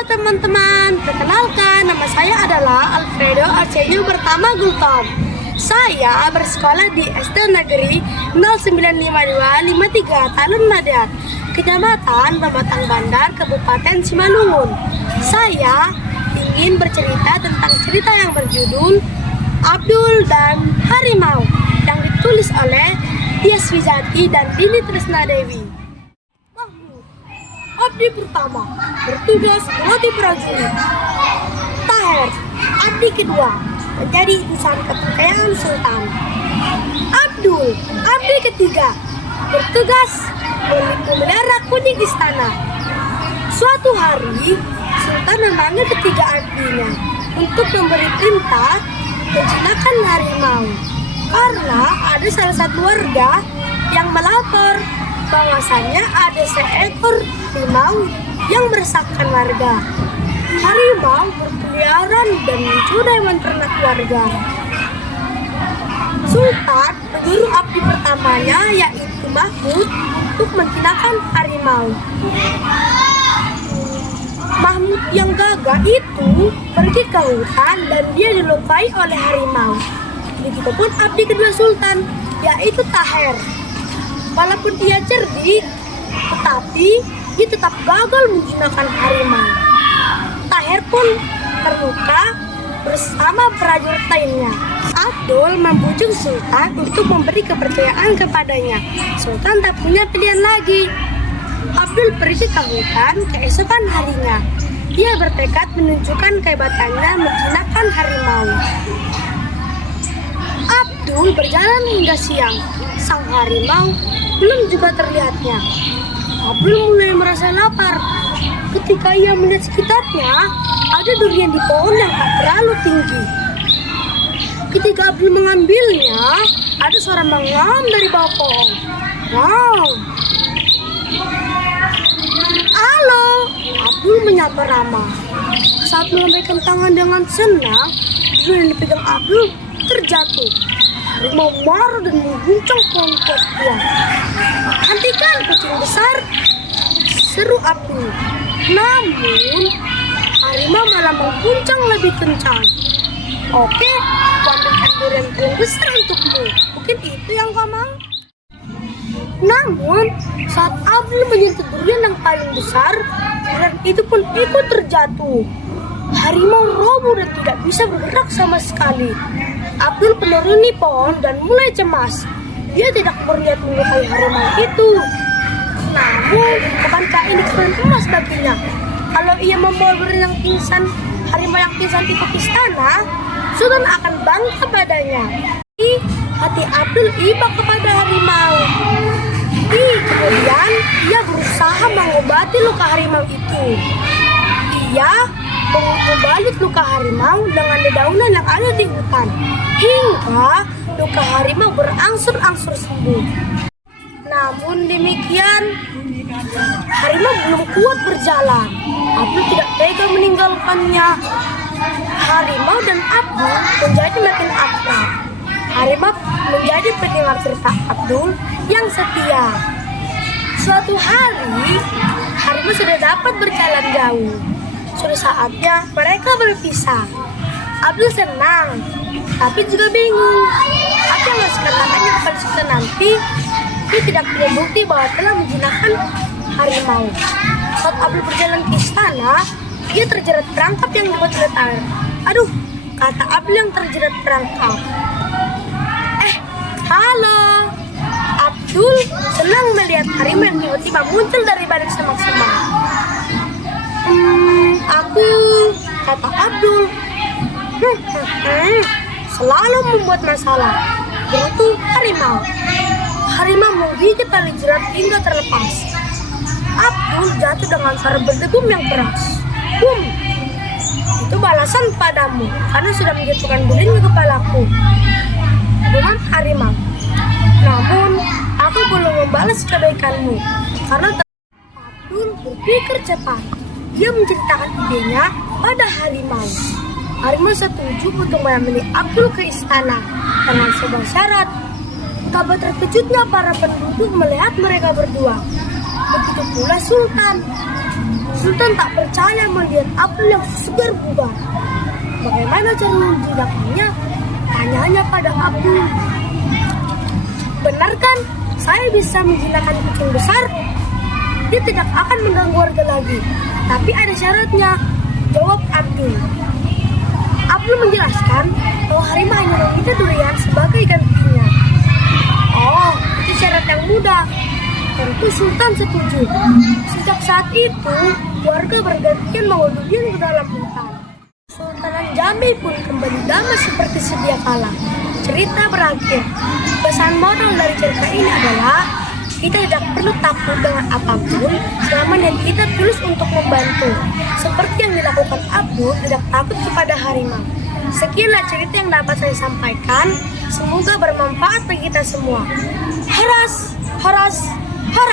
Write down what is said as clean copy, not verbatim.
Halo teman-teman, perkenalkan nama saya adalah Alfredo Arsenio Pertama Gultom. Saya bersekolah di SD Negeri 095253 Talun Madat, Kecamatan Pematang Bandar, Kabupaten Simalungun. Saya ingin bercerita tentang cerita yang berjudul Abdul dan Harimau yang ditulis oleh Tias Wijati dan Dini Tresna Dewi. Abdi pertama bertugas melatih prajurit. Taher, abdi kedua menjadi insan kepercayaan Sultan. Abdul, abdi ketiga bertugas memelihara kucing istana. Suatu hari, Sultan memanggil ketiga abdinya untuk memberi perintah menjinakkan harimau karena ada salah satu warga yang melapor bahwasannya ada seekor harimau yang meresahkan warga. Harimau berkeliaran dan mencuri hewan ternak warga. Sultan menyuruh abdi pertamanya yaitu Mahmud untuk menjinakkan harimau. Mahmud yang gagah itu pergi ke hutan dan dia dilukai oleh harimau. Begitupun abdi kedua Sultan yaitu Taher. Walaupun dia cerdik, tetapi dia tetap gagal menjinakkan harimau. Taher pun terluka bersama prajurit lainnya. Abdul membujuk Sultan untuk memberi kepercayaan kepadanya. Sultan tak punya pilihan lagi. Abdul pergi ke hutan keesokan harinya. Dia bertekad menunjukkan kehebatannya menjinakkan harimau. Abdul berjalan hingga siang. Sang harimau belum juga terlihatnya. Abdul mulai merasa lapar. Ketika ia melihat sekitarnya, ada durian di pohon yang tak terlalu tinggi. Ketika Abdul mengambilnya, ada suara mengaum dari bawah pohon. Wow! Halo! Abdul menyapa ramah. Saat melambaikan tangan dengan senang, durian yang dipegang Abdul terjatuh. Harimau marah dan mengguncang pohon tua. Hentikan kucing besar, seru Abdul. Namun, harimau malah mengguncang lebih kencang. Oke, ambilkan durian paling besar untukmu. Mungkin itu yang kau mau? Namun, saat Abdul menyentuh durian yang paling besar, durian itu pun ikut terjatuh. Harimau roboh dan tidak bisa bergerak sama sekali. Abdul menuruni pohon dan mulai cemas. Dia tidak berniat melukai harimau itu. Namun, bukankah ini keren emas baginya? Kalau ia membawa durian yang pingsan, harimau yang pingsan itu ke istana, Sultan akan bangga padanya. Hati Abdul iba kepada harimau. Kemudian, ia berusaha mengobati luka harimau itu. Ia membalut luka harimau dengan dedaunan yang ada di hutan hingga luka harimau berangsur-angsur sembuh. Namun demikian, harimau belum kuat berjalan. Abdul tidak tega meninggalkannya. Harimau dan Abdul menjadi makin akrab. Harimau menjadi pendengar cerita Abdul yang setia. Suatu hari, harimau sudah dapat berjalan jauh. Sudah saatnya mereka berpisah. Abdul senang, tapi juga bingung. Apa yang harus katakannya kepada Sultan nanti? Dia tidak punya bukti bahwa telah menjinakkan harimau. Saat Abdul berjalan ke istana, dia terjerat perangkap yang dibuat oleh Taher. Aduh, kata Abdul yang terjerat perangkap. Halo. Abdul senang melihat harimau yang tiba-tiba muncul dari balik semak-semak. Aku, kata Abdul, selalu membuat masalah. Yaitu harimau. Harimau menggigit tali jerat hingga terlepas. Abdul jatuh dengan suara berdegum yang keras. Bum! Itu balasan padamu karena sudah menjatuhkan durian ke kepalaku. Dengan harimau. Namun, aku belum membalas kebaikanmu karena Abdul berpikir cepat. Dia menceritakan idenya pada harimau. Harimau setuju untuk menemani Abdul ke istana dengan sebuah syarat. Betapa terkejutnya para penduduk melihat mereka berdua. Begitu pula Sultan. Sultan tak percaya melihat Abdul yang segar bugar. Bagaimana cara menjinakkannya? Tanyanya pada Abdul. Benar kan saya bisa menjinakkan kucing besar? Dia tidak akan mengganggu warga lagi. Tapi ada syaratnya, jawab Abdul. Abdul menjelaskan bahwa harimau hanya meminta durian sebagai gantinya. Oh, itu syarat yang mudah. Tentu Sultan setuju. Sejak saat itu, warga bergantian membawa durian ke dalam hutan. Sultanan Jambi pun kembali damai seperti sedia kala. Cerita berakhir. Pesan moral dari cerita ini adalah kita tidak perlu takut dengan apapun selama niat kita tulus untuk membantu. Seperti yang dilakukan Abdul tidak takut kepada harimau. Sekianlah cerita yang dapat saya sampaikan. Semoga bermanfaat bagi kita semua. Haras, haras, haras.